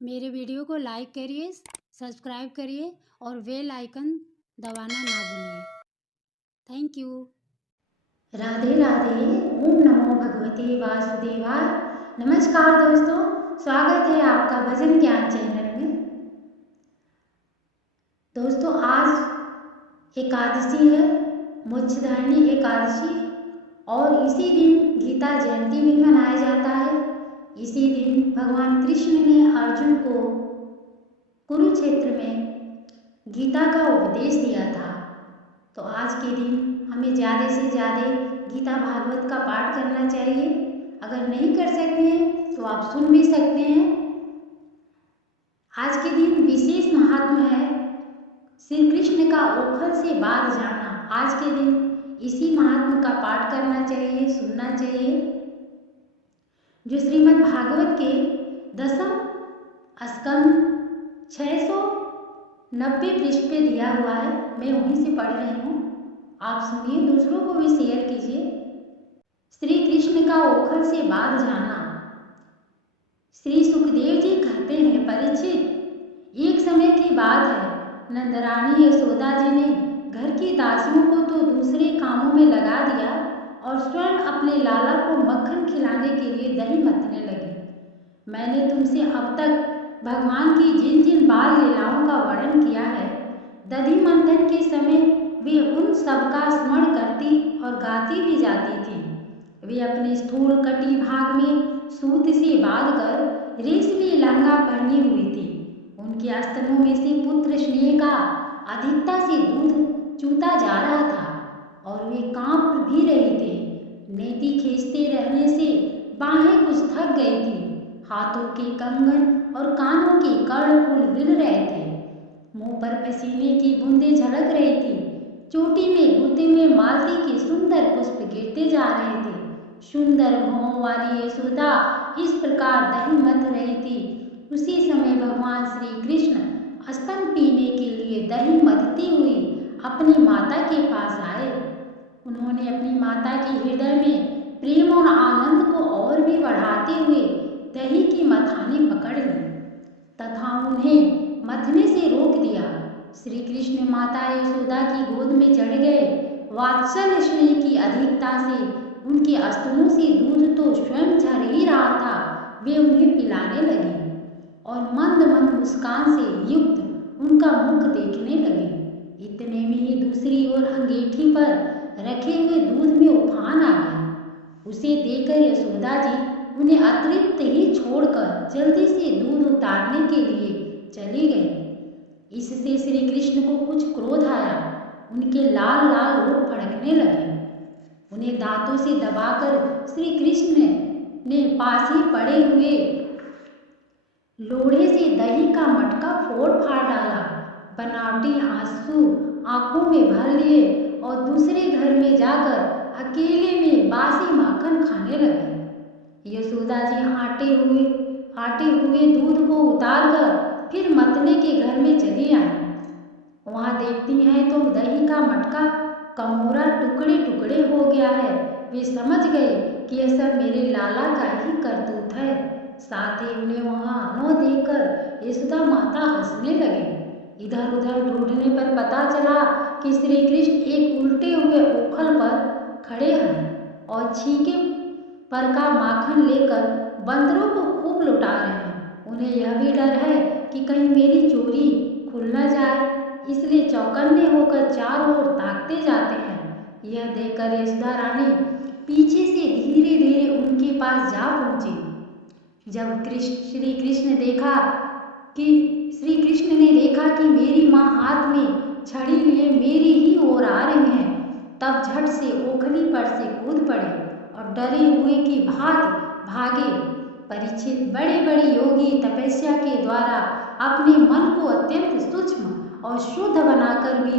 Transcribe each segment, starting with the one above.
मेरे वीडियो को लाइक करिए, सब्सक्राइब करिए और बेल आइकन दबाना ना भूलिए। Thank you. राधे राधे। ओम नमो भगवते वासुदेवाय। नमस्कार दोस्तों, स्वागत है आपका भजन ज्ञान चैनल में। दोस्तों, आज एकादशी है, मोक्षधारिणी एकादशी, और इसी दिन गीता जयंती भी मनाया जाता है। इसी दिन भगवान कृष्ण ने अर्जुन को कुरुक्षेत्र में गीता का उपदेश दिया था। तो आज के दिन हमें ज़्यादा से ज़्यादा गीता भागवत का पाठ करना चाहिए। अगर नहीं कर सकते हैं तो आप सुन भी सकते हैं। आज के दिन विशेष महात्मा है श्री कृष्ण का ओखल से बाध जाना। आज के दिन इसी महात्मा का पाठ करना चाहिए, सुनना चाहिए। जो श्रीमद् भागवत के 10वें स्कंद 690 पृष्ठ पे दिया हुआ है, मैं वहीं से पढ़ रही हूँ। आप सुनिए, दूसरों को भी शेयर कीजिए। श्री कृष्ण का ओखल से बाध जाना। श्री सुखदेव जी कहते हैं, परीक्षित, एक समय की बात है, नंदरानी यशोदा जी ने घर की दासियों को तो दूसरे कामों में लगा दिया और स्वयं अपने लाला को मक्खन खिलाने के लिए दही मथने लगी। मैंने तुमसे अब तक भगवान की जिन जिन बाल लीलाओं का वर्णन किया है, दधि मंथन के समय वे उन सब का स्मरण करती और गाती भी जाती थी। वे अपने स्थूल कटी भाग में सूत से बांधकर रेशमी लहंगा पहनी हुई थी। उनके स्तनों में से पुत्र स्नेह का अधिकता से दूध चूता जा रहा था और वे कांप भी रहे थे। नेति खींचते रहने से बाहें कुछ थक गई थी। हाथों के कंगन और कानों के कर्णफूल हिल रहे थे। मुंह पर पसीने की बूंदें झलक रही थी। चोटी में गुते में मालती के सुंदर पुष्प गिरते जा रहे थे। सुंदर भौं वाली यशोदा इस प्रकार दही मथ रही थी। उसी समय भगवान श्री कृष्ण स्तन पीने के लिए दही मथती हुई अपनी माता के पास आए। उन्होंने अपनी माता के हृदय में प्रेम और आनंद को और भी बढ़ाते हुए दही की मथानी पकड़ ली तथा उन्हें मथने से रोक दिया। श्री कृष्ण माता यशोदा की गोद में चढ़ गए। वात्सल्य स्नेह की अधिकता से उनके स्तनों से दूध तो स्वयं झर ही रहा था। वे उन्हें पिलाने लगे और मंद मंद मुस्कान से युक्त उनका मुख देखने लगे। इतने में ही दूसरी ओर अंगीठी पर रखे हुए दूध में उफान आ गया। उसे देखकर यशोदा जी उन्हें अतृप्त ही छोड़कर जल्दी से दूध उतारने के लिए चली गई। इससे श्री कृष्ण को कुछ क्रोध आया। उनके लाल लाल होठ फड़कने लगे। उन्हें दांतों से दबाकर श्री कृष्ण ने पास ही पड़े हुए लोढ़े से दही का मटका फोड़ फाड़ डाला। बनावटी आंसू आंखों में भर लिए और दूसरे घर में जाकर अकेले में बासी माखन खाने लगे। यशोदा जी आटे हुए दूध को उतारकर फिर मतने के घर में चली आई। वहाँ देखती हैं तो दही का मटका कमोरा टुकड़े टुकड़े हो गया है। वे समझ गए कि यह सब मेरे लाला का ही करतूत है। साथ ही उन्हें वहाँ न देखकर यशोदा माता हंसने लगे। इधर उधर ढूंढने पर पता चला कि श्री कृष्ण एक उल्टे हुए ओखल पर खड़े हैं और छीके पर का माखन लेकर बंदरों को खूब लुटा रहे हैं। उन्हें यह भी डर है कि कहीं मेरी चोरी खुल न जाए, इसलिए चौकन्ने होकर चारों ओर ताकते जाते हैं। यह देखकर यशोदा रानी पीछे से धीरे धीरे उनके पास जा पहुंची। जब श्री कृष्ण ने देखा कि मेरी माँ हाथ में छड़ी लिए मेरी ही ओर आ रही हैं, तब झट से ओखली पर से कूद पड़े और डरे हुए की भांति भागे। परीक्षित, बड़े बड़े योगी तपस्या के द्वारा अपने मन को अत्यंत सूक्ष्म और शुद्ध बनाकर भी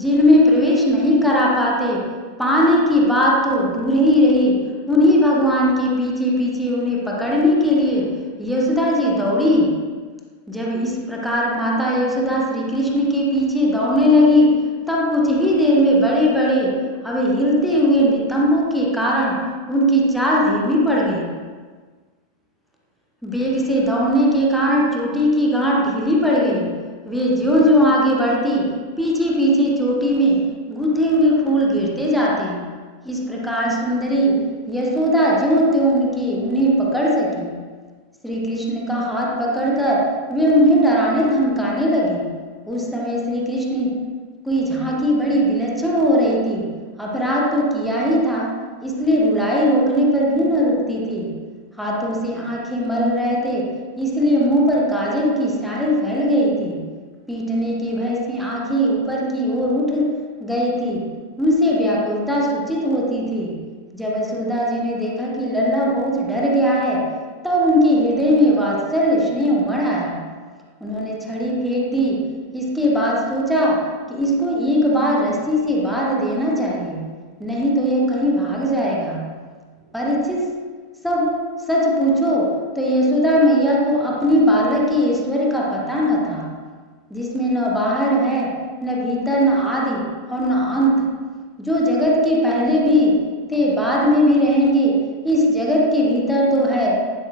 जिनमें प्रवेश नहीं करा पाते, पाने की बात तो दूर ही रही, उन्हीं भगवान के पीछे पीछे उन्हें पकड़ने के लिए यशोदा जी दौड़ी। जब इस प्रकार माता यशोदा श्री कृष्ण के पीछे दौड़ने लगी, तब कुछ ही देर में बड़े बड़े अभी हिलते हुए नितंबों के कारण उनकी चाल धीमी पड़ गई। वेग से दौड़ने के कारण चोटी की गांठ ढीली पड़ गई। वे ज्यों-ज्यों आगे बढ़ती, पीछे-पीछे चोटी में गूंथे हुए फूल गिरते जाते। इस प्रकार सुंदरी यशोदा ज्यों-त्यों उन्हें पकड़ सकी। श्री कृष्ण का हाथ पकड़कर वे उन्हें डराने धमकाने लगे। उस समय श्री कृष्ण की झांकी बड़ी विलक्षण हो रही थी। अपराध तो किया ही था, इसलिए रुलाई रोकने पर भी न रुकती थी। हाथों से आंखें मल रहे थे, इसलिए मुंह पर काजल की स्याही फैल गई थी। पीटने के भय से आंखें ऊपर की ओर उठ गई थी, उनसे व्याकुलता सूचित होती थी। जब यशोदा जी ने देखा कि लल्ला बहुत डर गया है, तब उनके हृदय में वात्सल्य स्नेह उमड़ आया। उन्होंने छड़ी फेंक दी। इसके बाद सोचा कि इसको एक बार रस्सी से बांध देना चाहिए, नहीं तो यह कहीं भाग जाएगा। परीक्षित, सब सच पूछो तो यशोदा मैया को अपनी बालक के ऐश्वर्य का पता न था, जिसमें न बाहर है, न भीतर, न आदि और न अंत, जो जगत के पहले भी थे, बाद में भी रहेंगे। इस जगत के भीतर तो है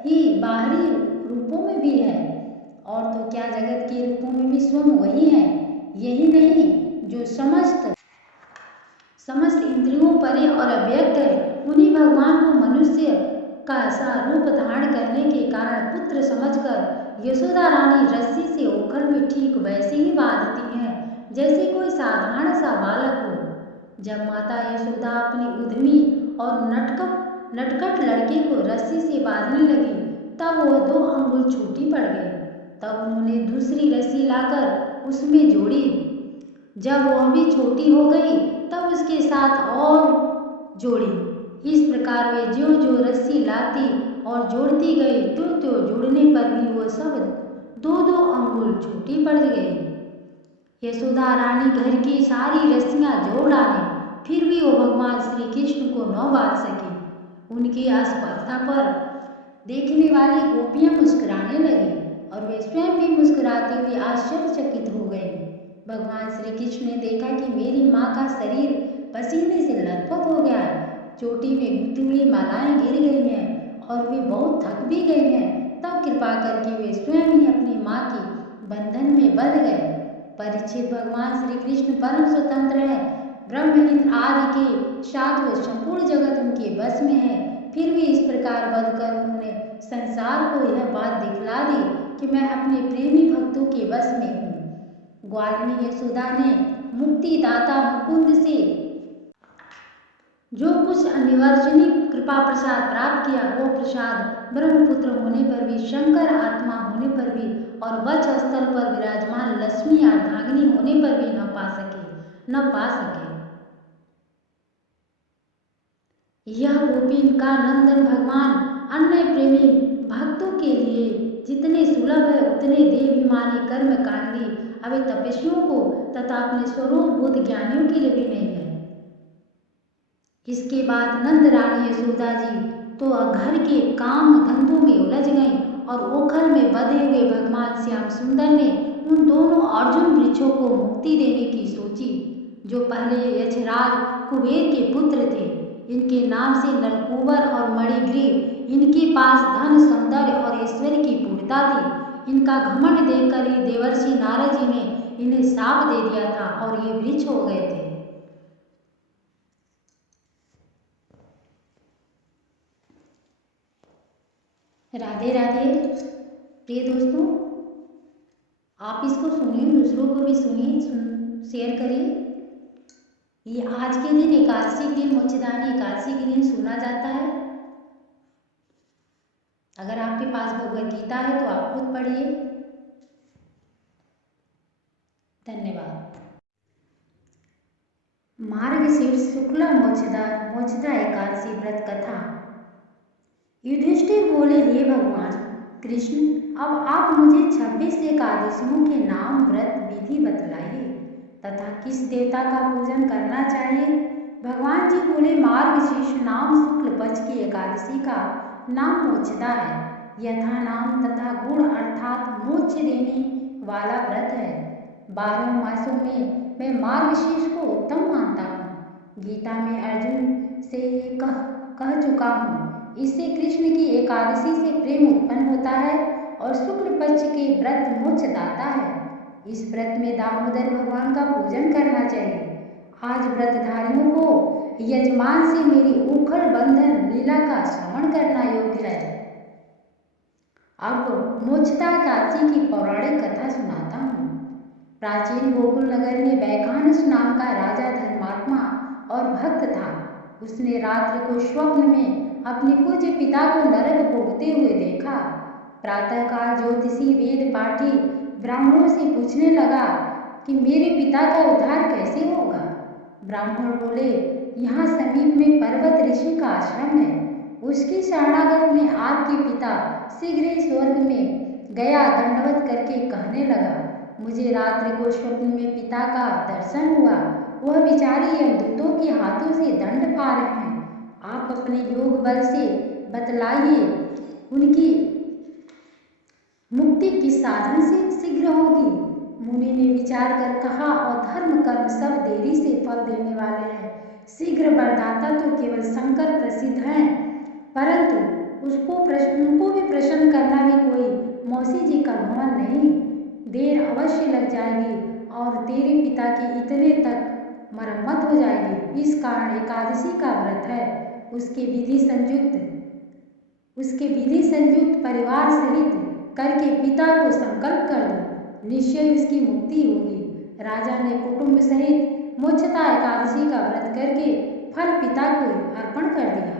ही, बाहरी रूपों में भी है, और तो क्या जगत के रूपों में भी स्वयं वही है। यही नहीं, जो समस्त इंद्रियों परे और अव्यक्त है, उन्हीं भगवान को मनुष्य का सा रूप धारण करने के कारण पुत्र समझकर यशोदा रानी रस्सी से ओखल में ठीक वैसे ही बांधती हैं, जैसे कोई साधारण सा बालक हो। जब माता यशोदा अपनी उद्यमी और नटखट लड़के को रस्सी से बांधने लगी, तब वह 2 अंगुल छोटी पड़ गई। तब उन्होंने दूसरी रस्सी लाकर उसमें जोड़ी। जब वह भी छोटी हो गई, तब उसके साथ और जोड़ी। इस प्रकार वे ज्यों-ज्यों रस्सी लाती और जोड़ती गई, त्यों-त्यों जोड़ने पर भी वह सब 2-2 अंगुल छोटी पड़ गई। यशोदा रानी घर की सारी रस्सियां जोड़ डाली, फिर भी वो भगवान श्री कृष्ण को न बांध सकी। उनकी असफलता पर देखने वाली गोपियां मुस्कुराने लगी और वे स्वयं भी मुस्कुराते हुए आश्चर्यचकित हो गए। भगवान श्री कृष्ण ने देखा कि मेरी माँ का शरीर पसीने से लथपथ हो गया है, चोटी में गुथी हुई मालाएं गिर गई हैं और वे बहुत थक भी गई हैं। तब कृपा करके वे स्वयं ही अपनी माँ की बंधन में बंध गए। परीक्षित, भगवान श्री कृष्ण परम स्वतंत्र है। ब्रह्म, इंद्र आदि के साथ वे संपूर्ण जगत उनके बस में है। फिर भी इस प्रकार बंधकर उन्होंने संसार को यह बात दिखला दी कि मैं अपने प्रेमी भक्तों के बस में हूँ। ग्वालिनी यशोदा ने मुक्तिदाता मुकुंद से जो कुछ अनिवर्चनीय कृपा प्रसाद प्राप्त किया, वो प्रसाद ब्रह्मपुत्र होने पर भी, शंकर आत्मा होने पर भी और वक्ष स्थल पर विराजमान लक्ष्मी अर्धांगिनी होने पर भी न पा सके। यह गोपीन का नंदन भगवान अन्य प्रेमी भक्तों के लिए जितने सुलभ है, उतने देवाभिमानी कर्मकांडी अभी तपस्वियों को तथा अपने स्वरूप बुद्ध ज्ञानियों के लिए भी नहीं है। इसके बाद नंद रानी यशोदा जी तो घर के काम धंधों में उलझ गईं और ओखल में बंधे हुए भगवान श्याम सुंदर ने उन दोनों अर्जुन वृक्षों को मुक्ति देने की सोची, जो पहले यक्षराज कुबेर के पुत्र थे। इनके नाम से नलकूबर और मणिग्रीव, इनके पास धन, सौंदर्य और ऐश्वर्य की पूर्णता थी। इनका घमंड देखकर ही देवर्षि नारद जी ने इन्हें शाप दे दिया था और ये वृक्ष हो गए थे। राधे राधे। प्रिय दोस्तों, आप इसको सुनिए, दूसरों को भी सुनिए, शेयर करिए। ये आज के दिन एकादशी के दिन, मोक्षदायिनी एकादशी के दिन सुना जाता है। अगर आपके पास भगवद गीता है तो आप खुद पढ़िए। धन्यवाद। मार्गशीर्ष शुक्ला मोक्षदा एकादशी व्रत कथा। युधिष्ठिर बोले, हे भगवान कृष्ण, अब आप मुझे 26 एकादशियों के नाम, व्रत विधि बतलाइए तथा किस देवता का पूजन करना चाहिए। भगवान जी बोले, मार्गशीर्ष नाम शुक्ल पक्ष की एकादशी का नाम मोक्षदा है। यथा नाम तथा गुण अर्थात मोक्ष देने वाला व्रत है। 12 मासों में मैं मार्गशीर्ष को उत्तम मानता हूँ। गीता में अर्जुन से कह चुका हूँ, इससे कृष्ण की एकादशी से प्रेम उत्पन्न होता है और शुक्ल पक्ष के व्रत मोक्षदाता है। इस व्रत में दामोदर भगवान का पूजन करना चाहिए। आज व्रतधारियों को यजमान से मेरी उखड़ बंधन लीला का श्रवण करना योग्य है। अब मोक्षदा एकादशी की पौराणिक कथा सुनाता हूँ। प्राचीन गोकुल नगर में वैखानस नाम का राजा धर्मात्मा और भक्त था। उसने रात्रि को स्वप्न में अपने पूज्य पिता को नरक भोगते हुए देखा। प्रातःकाल ज्योतिषी वेद पाठी ब्राह्मणों से पूछने लगा कि मेरे पिता का उद्धार कैसे होगा। ब्राह्मण बोले, यहाँ समीप में पर्वत ऋषि का आश्रम है, उसकी शरणागत में आपके पिता शीघ्र ही स्वर्ग में गया। दंडवत करके कहने लगा, मुझे रात्रि को स्वप्न में पिता का दर्शन हुआ। वह बेचारे यमदूतों के हाथों से दंड पा रहे हैं। आप अपने योग बल से बतलाइए, उनकी मुक्ति किस साधन से शीघ्र होगी। मुनि ने विचार कर कहा, और धर्म कर्म सब देरी से फल देने वाले हैं। शीघ्र वरदाता तो केवल शंकर प्रसिद्ध हैं, परंतु उनको भी प्रसन्न करना भी कोई मौसी जी का भवन नहीं। देर अवश्य लग जाएगी और तेरे पिता की इतने तक मरम्मत हो जाएगी। इस कारण एकादशी का व्रत है, उसके विधि संयुक्त परिवार सहित करके पिता को संकल्प कर दो, निश्चय उसकी मुक्ति होगी। राजा ने कुटुंब सहित मोक्षदा एकादशी का व्रत करके फल पिता को अर्पण कर दिया।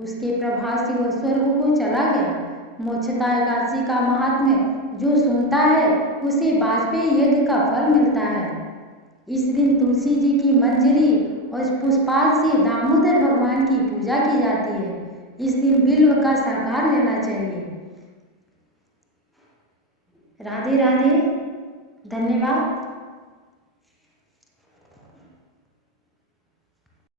उसके प्रभाव से वह स्वर्ग को चला गया। मोक्षदा एकादशी का महात्म्य जो सुनता है उसे वाजपेयी यज्ञ का फल मिलता है। इस दिन तुलसी जी की मंजरी और पुष्पाल से दामोदर भगवान की पूजा की जाती है। इस दिन बिल्व का सरकार लेना चाहिए। राधे राधे, धन्यवाद।